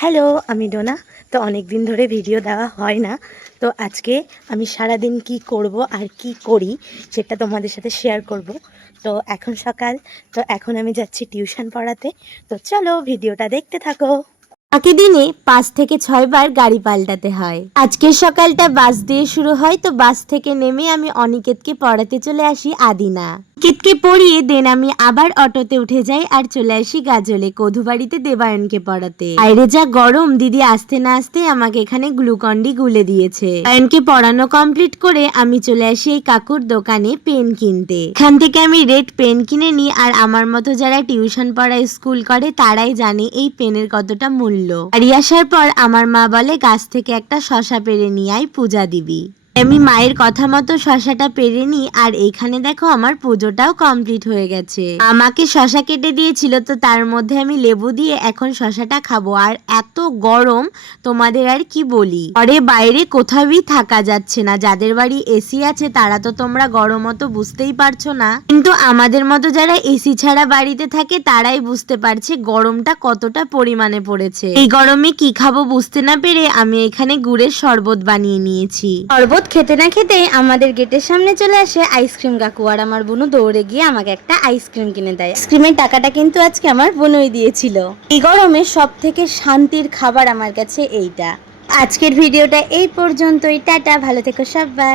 Hello, আমি ডোনা। তো অনেক দিন ধরে ভিডিও দেওয়া হয় না। তো আজকে আমি সারাদিন কি করব আর কি করি সেটা তোমাদের সাথে শেয়ার করব। তো এখন সকাল, তো এখন আমি যাচ্ছি টিউশন পড়াতে। তো চলো ভিডিওটা দেখতে থাকো। বাকি দিনে 5 থেকে 6 বার গাড়ি পাল্টাতে হয়। আজকের সকালটা বাস দিয়ে শুরু হয়, তো বাস থেকে নেমে আমি অনিকেতকে পড়াতে চলে আসি আদিনা। অনিকেতকে পড়িয়ে দেন আমি আবার অটোতে উঠে যাই আর চলে আসি গাজলে কধুবাড়িতে দেবায়নকে পড়াতে। বাইরে যা গরম, দিদি আসতে না আসতে আমাকে এখানে গ্লুকন্ডি গুলে দিয়েছে। দেবায়নকে পড়ানো কমপ্লিট করে আমি চলে আসি এই কাকুর দোকানে পেন কিনতে। এখান থেকে আমি রেড পেন কিনে নিই, আর আমার মতো যারা টিউশন পড়ায় স্কুল করে তারাই জানে এই পেনের কতটা মূল্য। বাড়ি আসার পর আমার মা বলে গাছ থেকে একটা শশা পেড়ে নিয়ে আয়, পূজা দিবি। আমি মায়ের কথা মতো শশাটা পেরে নিই, আর এইখানে দেখো আমার পুজোটাও কমপ্লিট হয়ে গেছে। আমাকে শশা কেটে দিয়েছিল, তো তার মধ্যে আমি লেবু দিয়ে এখন শশাটা খাবো। আর এত গরম তোমাদের আর কি বলি, ঘরে বাইরে কোথাওই থাকা যাচ্ছে না। যাদের বাড়ি এসি আছে তারা তো তোমরা গরম অত বুঝতেই পারছো না, কিন্তু আমাদের মতো যারা এসি ছাড়া বাড়িতে থাকে তারাই বুঝতে পারছে গরমটা কতটা পরিমাণে পড়েছে। এই গরমে কি খাবো বুঝতে না পেরে আমি এখানে গুড়ের শরবত বানিয়ে নিয়েছি। শরবত খেতে না খেতে আমাদের গেটের সামনে চলে আসে আইসক্রিম কাকু, আর আমার বোনু দৌড়ে গিয়ে আমাকে একটা আইসক্রিম কিনে দেয়। আইসক্রিমের টাকাটা কিন্তু আজকে আমার বোনই দিয়েছিল। এই গরমে সব থেকে শান্তির খাবার আমার কাছে এইটা। আজকের ভিডিওটা এই পর্যন্তই। টাটা, ভালো থেকো সবাই।